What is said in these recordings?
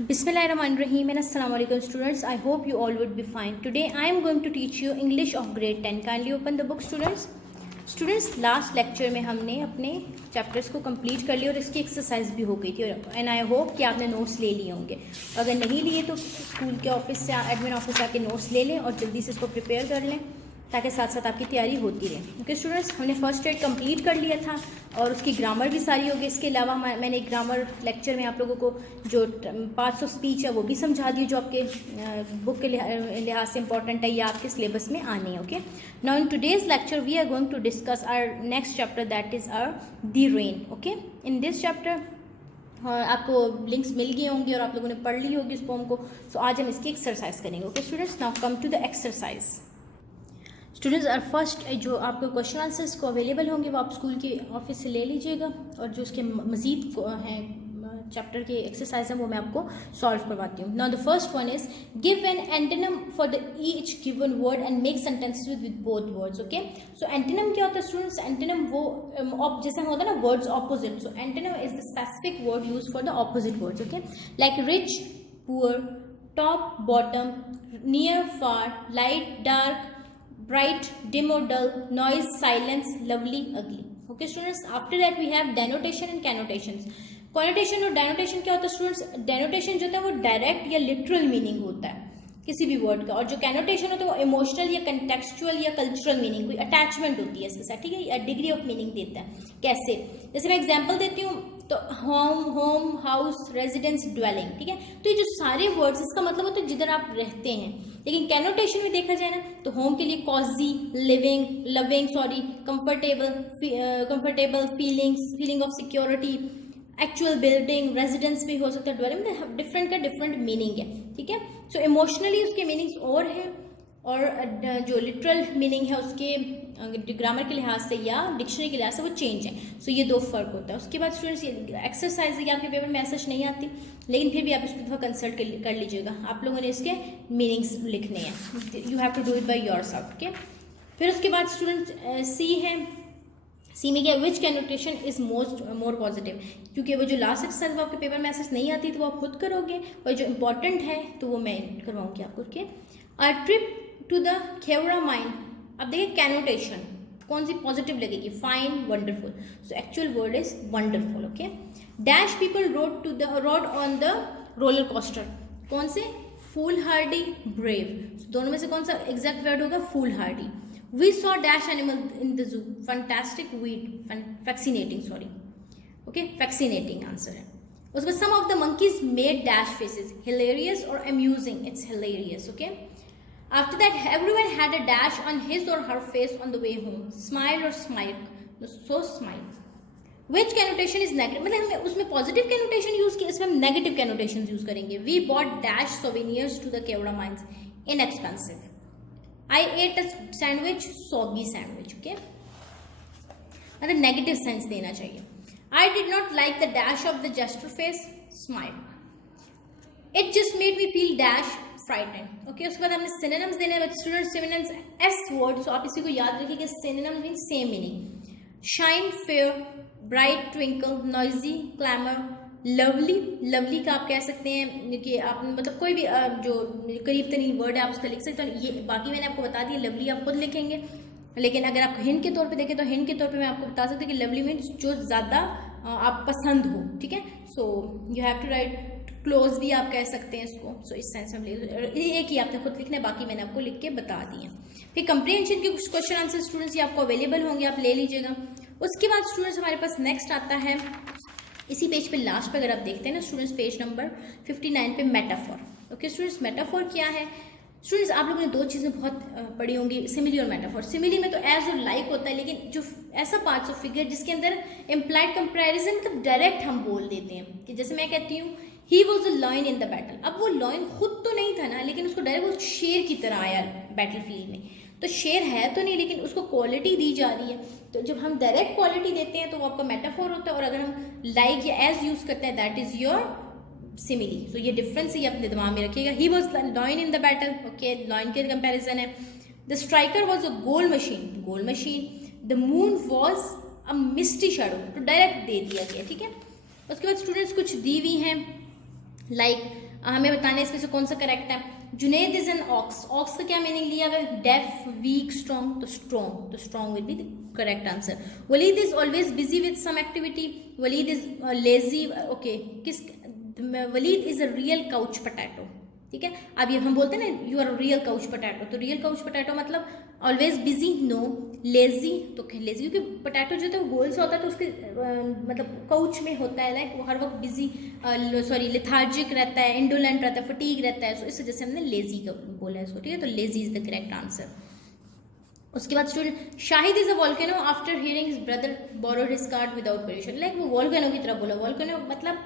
Bismillahirrahmanirrahim and Assalamu alaikum students. I hope you all would be fine. Today I am going to teach you English of grade 10. Kindly open the book students. Students last lecture में हमने अपने chapters को complete कर लिया और इसकी exercise भी हो गई थी एंड आई होप कि आपने नोट्स ले लिए होंगे. अगर नहीं लिए तो स्कूल के ऑफिस से एडमिन ऑफिस आके नोट्स ले लें और जल्दी से इसको प्रिपेयर कर लें ताकि साथ साथ आपकी तैयारी होती रहे. ओके स्टूडेंट्स, हमने फर्स्ट एड कंप्लीट कर लिया था और उसकी ग्रामर भी सारी होगी. इसके अलावा मैंने एक ग्रामर लेक्चर में आप लोगों को जो पार्ट्स ऑफ स्पीच है वो भी समझा दी जो आपके बुक के लिहाज से इंपॉर्टेंट है या आपके सिलेबस में आने हैं. Okay, now in today's lecture we are going to discuss our next chapter that is our the rain. Okay, in this chapter आपको लिंक्स मिल गए होंगे और आप लोगों ने पढ़ ली होगी इस पोम को. सो आज हम इसकी एक्सरसाइज करेंगे. Okay students, now come to the exercise. Students और फर्स्ट जो आपको क्वेश्चन आंसर्स को अवेलेबल होंगे वो आप स्कूल के ऑफिस से ले लीजिएगा और जो उसके मज़ीद हैं चैप्टर के एक्सरसाइज हैं वो मैं आपको सॉल्व करवाती हूँ. Now the first one is give an antonym for the each given word and make sentences with both words. Okay, so antonym क्या होता है स्टूडेंट्स? एंटोनिम वो जैसे होता है ना words opposite. So antonym is the specific word use for the opposite words. Okay, like rich, poor, top, bottom, near, far, light, dark, bright, dim or dull, noise, silence, lovely, ugly. Okay students, after that we have denotation and connotations. Connotation और denotation क्या होता है students? denotation जो होता है वो direct या literal meaning होता है किसी भी वर्ड का, और जो कैनोटेशन होता है वो इमोशनल या कंटेक्चुअल या कल्चरल मीनिंग, कोई अटैचमेंट होती है इसके साथ, ठीक है, या डिग्री ऑफ मीनिंग देता है. कैसे? जैसे मैं एग्जांपल देती हूँ तो होम, हाउस, रेजिडेंस, ड्वेलिंग, ठीक है. तो ये जो सारे वर्ड्स इसका मतलब होता है जिधर आप रहते हैं. लेकिन कैनोटेशन में देखा जाए ना तो होम के लिए cosy, living, loving, comfortable, feeling of security, actual building, residence भी हो सकता है, डेवलपमेंट, डिफरेंट का डिफरेंट मीनिंग है, ठीक है. सो इमोशनली उसके मीनिंग्स और हैं और जो लिटरल मीनिंग है उसके ग्रामर के लिहाज से या डिक्शनरी के लिहाज से वो चेंज है. सो ये दो फर्क होता है. उसके बाद स्टूडेंट्स ये एक्सरसाइज है कि आपके पेपर में मैसेज नहीं आती लेकिन फिर भी आप इसको दफ़ा कंसल्ट कर लीजिएगा. आप लोगों ने इसके मीनिंग्स लिखने हैं. You have to do it by yourself. Okay, फिर उसके बाद स्टूडेंट सी है. सी में क्या? विच कैनोटेशन इज मोर पॉजिटिव, क्योंकि वो जो लास्ट एक्सरसाइज वो आपके पेपर में मैसेज नहीं आती तो वो आप खुद करोगे और जो इंपॉर्टेंट है तो वो मैं करवाऊंगी आपको. Okay, a trip to the Khewra mine. अब देखिए कैनोटेशन कौन सी पॉजिटिव लगेगी? Fine, wonderful. So actual word is wonderful. Okay, dash people rode on the roller coaster. कौन से? Foolhardy, brave. दोनों में से कौन सा एग्जैक्ट वर्ड होगा? Foolhardy. We saw dash animal in the zoo. Fantastic, fascinating. Sorry. Okay, fascinating answer है. उसके बाद some of the monkeys made dash faces. Hilarious or amusing? It's hilarious. Okay. After that, everyone had a dash on his or her face on the way home. Smile or smile? So smile. Which connotation is negative? मतलब हमने उसमें positive connotation use की, इसमें हम negative connotations use करेंगे. We bought dash souvenirs to the Kevra mines. Inexpensive. I ate a sandwich, soggy sandwich. Okay, मतलब negative sense देना चाहिए. I did not like the dash of the gesture face, smile. It just made me feel dash frightened. Okay, उसके बाद हमने synonyms देने हैं student. synonyms S word, so आप इसी को याद रखिए कि synonyms means same meaning. Shine, fair, bright, twinkle, noisy, clamor, lovely. Lovely का आप कह सकते हैं कि आप मतलब कोई भी जो करीब तरीन वर्ड है आप उसका लिख सकते हैं. ये बाकी मैंने आपको बता दिया, लवली आप खुद लिखेंगे. लेकिन अगर आप हिंट के तौर पे देखें तो हिंट के तौर पे मैं आपको बता सकती हूँ कि लवली मीन्स जो ज़्यादा आप पसंद हो, ठीक है. So you have to write. Close भी आप कह सकते हैं इसको. सो इस सेंस में एक ही आपने खुद लिखना है, बाकी मैंने आपको लिख के बता दिए. फिर कंप्रीहेंशन के कुछ क्वेश्चन आंसर स्टूडेंट्स ये आपको अवेलेबल होंगे, आप ले लीजिएगा. उसके बाद स्टूडेंट्स हमारे पास नेक्स्ट आता है इसी पेज पे लास्ट पे अगर आप देखते हैं ना स्टूडेंट्स पेज नंबर 59 पे मेटाफोर. ओके स्टूडेंट्स, मेटाफोर क्या है? स्टूडेंट्स आप लोगों ने दो चीज़ें बहुत पढ़ी होंगी, सिमिली और मेटाफोर. सिमिली में तो एज और लाइक होता है, लेकिन जो ऐसा पार्ट्स ऑफ फिगर जिसके अंदर इम्प्लाइड कंपैरिजन मतलब डायरेक्ट हम बोल देते हैं कि जैसे मैं कहती हूँ he was a lion in the battle. अब वो लॉयन खुद तो नहीं था ना, लेकिन उसको डायरेक्ट वो शेर की तरह आया बैटल फील्ड में. तो शेर है तो नहीं लेकिन उसको क्वालिटी दी जा रही है. तो जब हम डायरेक्ट क्वालिटी देते हैं तो वो आपका मेटाफोर होता है, और अगर हम लाइक या एज यूज करते हैं दैट इज योर सिमिली. सो ये डिफरेंस ये अपने दिमाग में रखिएगा. He was lion in the battle. Okay, lion के कंपेरिजन है. The striker was a goal machine. The moon was a misty shadow. तो डायरेक्ट दे दिया गया, ठीक है. उसके बाद स्टूडेंट्स कुछ दी हुई हैं हमें बताना है इसमें से कौन सा करेक्ट है। Junaid is an ox, ox का क्या मीनिंग लिया हुआ है, डेफ, वीक, स्ट्रॉन्ग, तो strong will be the correct answer. Waleed is always busy with some activity, Waleed is lazy, okay, Waleed is a real couch potato, ठीक है। अब ये हम बोलते हैं ना you are real couch potato, तो रियल काउच पोटैटो मतलब ऑलवेज बिजी, नो, लेजी, तो लेजी क्योंकि पोटैटो जो होता है वो गोल सा होता है, तो उसके मतलब काउच में होता है, लाइक वो हर वक्त बिजी, लेथार्जिक रहता है, इंडोलेंट रहता है, फटीग रहता है, सो इस वजह से हमने लेजी का बोला है इसको, ठीक है। तो lazy is the correct answer. उसके बाद student, Shahid is a volcano after hearing his brother borrowed his card without permission, like वो वॉल्केनो की तरह बोला, वॉल्केनो मतलब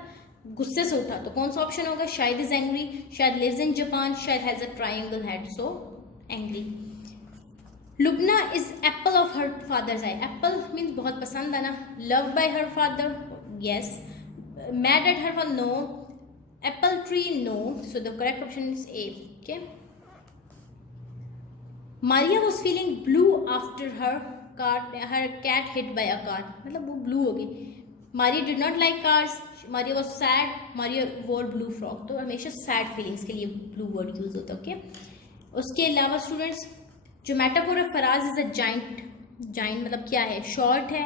गुस्से से उठा, तो कौन सा ऑप्शन होगा, शायद इज एंग्री, शायद लिव्स इन जापान, शायद has a triangle head, so angry. Lubna is apple of her father's eye, apple means बहुत पसंद आना, love by her father, yes, mad at her father, no, apple tree, no, so the correct option is A, okay. Maria was feeling blue after her cat hit by a car, मतलब वो blue हो गई। Maria did not like cars, Maria was sad, Maria वोर blue frock, तो हमेशा sad feelings के लिए Blue World use होता है, ओके। उसके अलावा स्टूडेंट्स, जो मेटाफोर है, Faraz is a giant, giant मतलब क्या है, शॉर्ट है,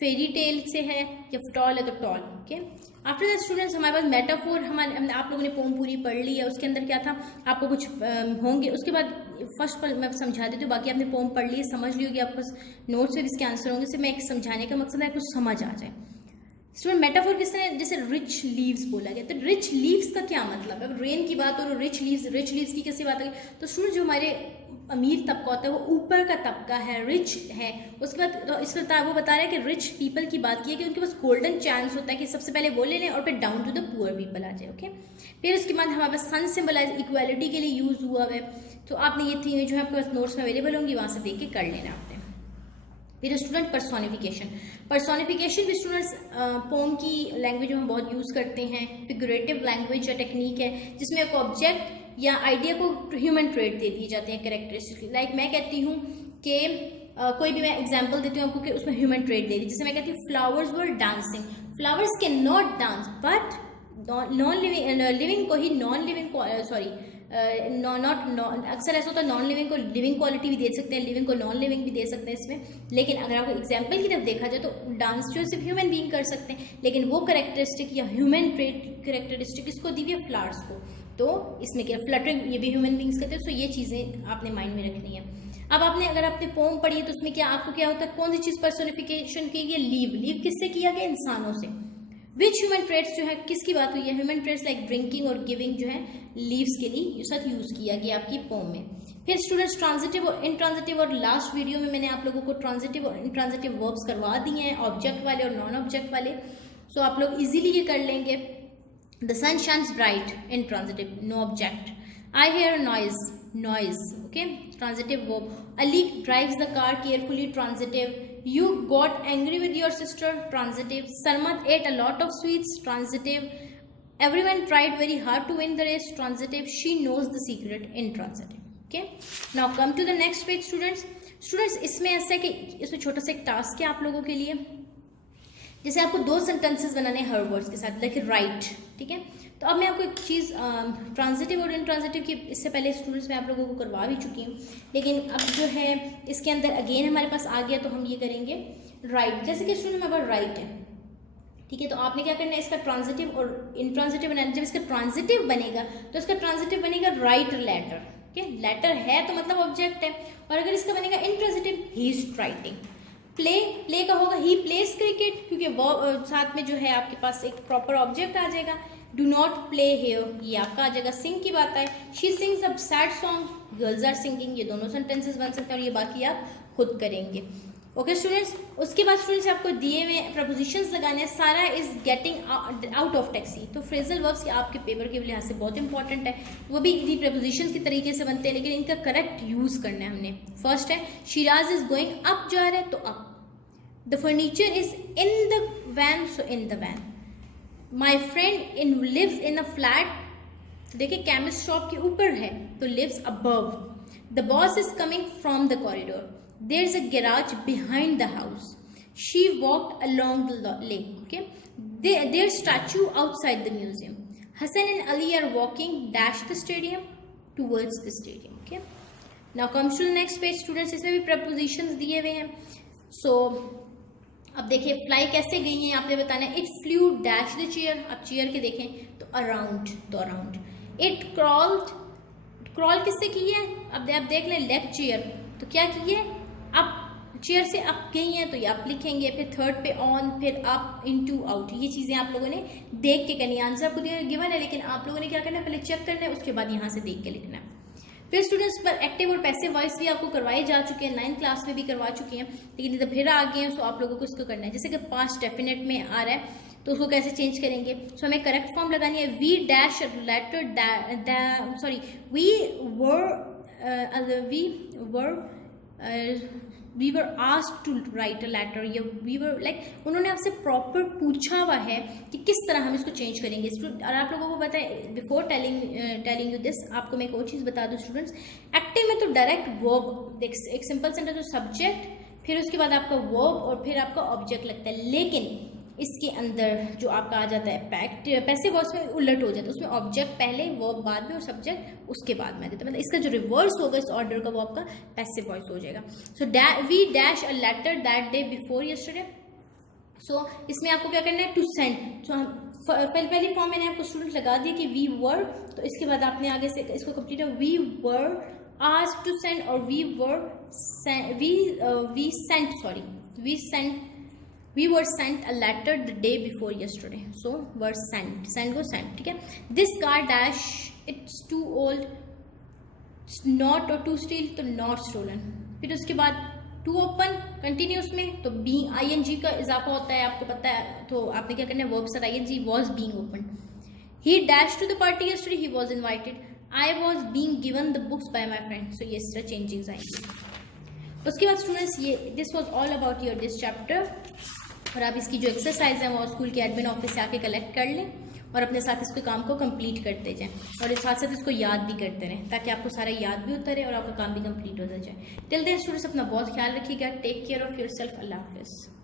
फेरी टेल से है, या टॉल है तो tall, okay. After that students हमारे पास मेटाफोर, आप लोगों ने पोम पूरी पढ़ ली है, उसके अंदर क्या था, आपको कुछ होंगे, उसके बाद फर्स्ट पर मैं समझा देती हूँ, बाकी आपने पोम पढ़ ली है, समझ ली होगी, आपके पास नोट्स में इसके आंसर होंगे, सिर्फ मैं एक समझाने का मकसद है कुछ समझ आ जाए। स्टूडेंट मेटाफोर किस तरह, जैसे रिच लीव्स बोला गया, तो रिच लीव्स का क्या मतलब है, रेन की बात हो, रिच लीव्स की कैसी बात है, तो स्टूडेंट जो हमारे अमीर तबका होता है वो ऊपर का तबका है, रिच है। उसके बाद तो इसमें वो बता रहा है कि रिच पीपल की बात की है कि उनके पास गोल्डन चांस होता है कि सबसे पहले वो ले लें और फिर down to the poor people आ जाए, ओके। फिर उसके बाद हमारे पास सन सिंबलाइज इक्वालिटी के लिए यूज हुआ है, तो आपने ये थी जो है आपके पास नोट्स में अवेलेबल होंगी, वहाँ से देख के कर लेना आपने। फिर स्टूडेंट पर्सोनिफिकेशन भी स्टूडेंट्स पोम की लैंग्वेज में बहुत यूज़ करते हैं, फिगरेटिव लैंग्वेज या टेक्निक है जिसमें एक ऑब्जेक्ट या आइडिया को ह्यूमन ट्रेट दे दिए जाते हैं कैरेक्टरिस्टिक, लाइक मैं कहती हूँ कि कोई भी मैं एग्जांपल देती हूँ आपको कि उसमें ह्यूमन ट्रेट दे दी, जैसे मैं कहती हूँ flowers were dancing, flowers can not dance but non living को ही नॉन लिविंग अक्सर ऐसा होता है नॉन लिविंग को लिविंग क्वालिटी भी दे सकते हैं, लिविंग को नॉन लिविंग भी दे सकते हैं इसमें, लेकिन अगर आपको एग्जाम्पल की तरफ देखा जाए तो डांस जो सिर्फ ह्यूमन बीइंग कर सकते हैं, लेकिन वो करेक्टरिस्टिक या ह्यूमन ट्रेट करेक्टरिस्टिक इसको दी हुई है फ्लावर्स को, तो इसमें क्या फ्लटरिंग ये भी ह्यूमन बीइंग्स करते हैं, सो ये चीज़ें आपने माइंड में रखनी है। अब आपने अगर आपने पोम पढ़ी है तो उसमें क्या आपको क्या होता है, कौन सी चीज़ पर्सोनिफिकेशन की गई, लीव किससे किया गया, इंसानों से। विच ह्यूमन ट्रेट्स जो है किसकी बात हुई है, ह्यूमन ट्रेट्स लाइक ड्रिंकिंग और गिविंग जो है लीव्स के लिए साथ यूज किया गया आपकी पोम में। फिर स्टूडेंट्स ट्रांजिटिव और इनट्रांजिटिव, और लास्ट वीडियो में मैंने आप लोगों को ट्रांजिटिव और इनट्रांजिटिव वर्ब्स करवा दिए हैं, ऑब्जेक्ट वाले और नॉन ऑब्जेक्ट वाले, सो आप लोग इजीली ये कर लेंगे। The sun shines bright, intransitive, no object. I hear noise, okay, transitive verb. Ali drives the car carefully, transitive. You got angry with your sister, transitive. Sarmat ate a lot of sweets, transitive. Everyone tried very hard to win the race, transitive. She knows the secret, intransitive. Okay, now come to the next page students इसमें ऐसा है कि इसमें छोटा सा एक task है आप लोगों के लिए, जैसे आपको 2 सेंटेंसेस बनाने हैं हर वर्ड्स के साथ, लाइक राइट, ठीक है। तो अब मैं आपको एक चीज़ ट्रांजिटिव और इनट्रांजिटिव की इससे पहले स्टूडेंट्स मैं आप लोगों को करवा भी चुकी हूँ, लेकिन अब जो है इसके अंदर अगेन हमारे पास आ गया, तो हम ये करेंगे राइट। जैसे कि स्टूडेंट हमारे पास राइट है, ठीक है, तो आपने क्या करना है, इसका ट्रांजिटिव और इनट्रांजिटिव बनाना। जब इसका ट्रांजिटिव बनेगा तो इसका ट्रांजिटिव बनेगा राइट लेटर, ठीक है, लेटर है तो मतलब ऑब्जेक्ट है, और अगर इसका बनेगा intransitive he is writing. Play का होगा ही प्लेस क्रिकेट, क्योंकि वो साथ में जो है आपके पास एक प्रॉपर ऑब्जेक्ट आ जाएगा। डू नॉट प्ले हेयर, ये आपका आ जाएगा। सिंग की बात है, she sings a sad song, girls are singing, ये दोनों सेंटेंसेस बन सकते हैं, और ये बाकी आप खुद करेंगे। ओके स्टूडेंट्स, उसके बाद स्टूडेंट्स आपको दिए हुए प्रपोजिशंस लगाने हैं। सारा is getting out of taxi, तो फ्रेजल वर्ब्स आपके पेपर के लिहाज से बहुत इंपॉर्टेंट है, वो भी इन्हीं प्रपोजिशंस के तरीके से बनते हैं, लेकिन इनका करेक्ट यूज करना है हमने। फर्स्ट है शिराज इज गोइंग अप, जा रहे तो up. The furniture is in the van, so in the van. My friend lives in a flat, देखिए केमिस्ट शॉप के ऊपर है तो lives above. The boss is coming from the corridor, there is a garage behind the house. She walked along the lake. Okay, their statue outside the museum. Hassan and Ali are walking dash the stadium towards the stadium. Okay. Now comes to the next page students. इसमें भी prepositions दिए हुए हैं. So अब देखिए fly कैसे गई है आपने बताना है. It flew dash the chair. अब चेयर के देखें तो अराउंड. It crawl किससे की है? अब आप देख लें लेफ्ट चेयर तो क्या की है? अब चेयर से अप गई हैं तो ये अप लिखेंगे, फिर थर्ड पे ऑन, फिर अप, इनटू, आउट. ये चीजें आप लोगों ने देख के करनी है. आंसर आपको गिवन है लेकिन आप लोगों ने क्या करना है, पहले चेक करना है, उसके बाद यहाँ से देख के लिखना है. फिर स्टूडेंट्स पर एक्टिव और पैसिव वॉइस भी आपको करवाए जा चुके हैं, 9th क्लास में भी करवा चुके हैं, लेकिन इधर फिर आ गए हैं. सो आप लोगों को इसको करना है. जैसे कि पास्ट डेफिनेट में आ रहा है तो उसको कैसे चेंज करेंगे. सो हमें करेक्ट फॉर्म लगानी है. We dash later sorry we were asked to write a letter. या we were like उन्होंने आपसे प्रॉपर पूछा हुआ है कि किस तरह हम इसको चेंज करेंगे. और आप लोगों को पता है बिफोर टेलिंग यू दिस आपको मैं एक और चीज़ बता दूँ स्टूडेंट्स. एक्टिव में तो डायरेक्ट वर्ब, एक सिंपल सेंटेंस जो सब्जेक्ट, फिर उसके बाद आपका वर्ब और फिर आपका ऑब्जेक्ट लगता है. लेकिन इसके अंदर जो आपका आ जाता है पैसिव वॉइस में उलट हो जाता है. उसमें ऑब्जेक्ट पहले, वर्ब बाद में और सब्जेक्ट उसके बाद में आ जाता है. मतलब इसका जो रिवर्स होगा इस ऑर्डर का वो आपका पैसिव वॉइस हो जाएगा. So we dash a letter that day before yesterday. So इसमें आपको क्या करना है, टू सेंड. सो पहली फॉर्म मैंने आपको स्टूडेंट लगा दिया कि वी वर, तो इसके बाद आपने आगे से इसको कंप्लीट है. We were asked to send और we were sent a letter the day before yesterday. So were sent go sent. ठीक है. This car dash it's too old, it's not or to steal तो not stolen. फिर उसके बाद to open continuous में तो being ing का इजाफा होता है आपको पता है. तो आपने क्या करना है, वर्ब से ing was being opened. He dashed to the party yesterday, he was invited. I was being given the books by my friend. So ये तरह चेंजिंग्स आएंगी. उसके बाद स्टूडेंट्स ये this was all about your this chapter. और आप इसकी जो एक्सरसाइज है वो स्कूल के एडमिन ऑफिस से आके कलेक्ट कर लें और अपने साथ इसके काम को कंप्लीट करते जाएं और इस साथ साथ इसको याद भी करते रहें ताकि आपको सारा याद भी होता रहे और आपका काम भी कंप्लीट होता जाए. टिल देन स्टूडेंट्स अपना बहुत ख्याल रखिएगा. Take care of yourself. Allah हाफिज़.